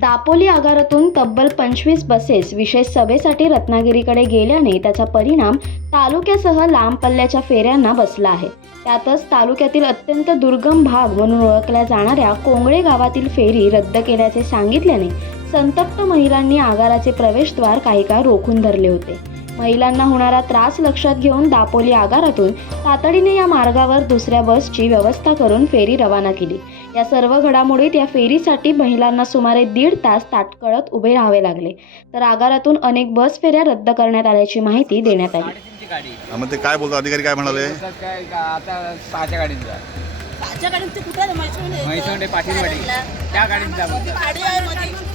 दापोली आगारातून तब्बल पंचवीस बसेस विशेष सभेसाठी रत्नागिरीकडे गेल्याने त्याचा परिणाम तालुक्यासह लांब पल्ल्याच्या फेऱ्यांना बसला आहे. त्यातच तालुक्यातील अत्यंत दुर्गम भाग म्हणून ओळखल्या जाणाऱ्या कोंगळे गावातील फेरी रद्द केल्याचे सांगितल्याने संतप्त महिलांनी आगाराचे प्रवेशद्वार काही काळ रोखून धरले होते. महिलांना होणारा त्रास लक्षात घेऊन दापोली आगारातून तातडीने या मार्गावर दुसऱ्या बसची व्यवस्था करून फेरी रवाना केली. या सर्व घडामोडीत या फेरीसाठी महिलांना सुमारे दीड तास ताटकळत उभे राहावे लागले. तर आगारातून अनेक बस फेऱ्या रद्द करण्यात आल्याची माहिती देण्यात आली. काय बोलतो? अधिकारी काय म्हणाले? आता सहाच्या गाडींचा माझ्या कुठे त्या.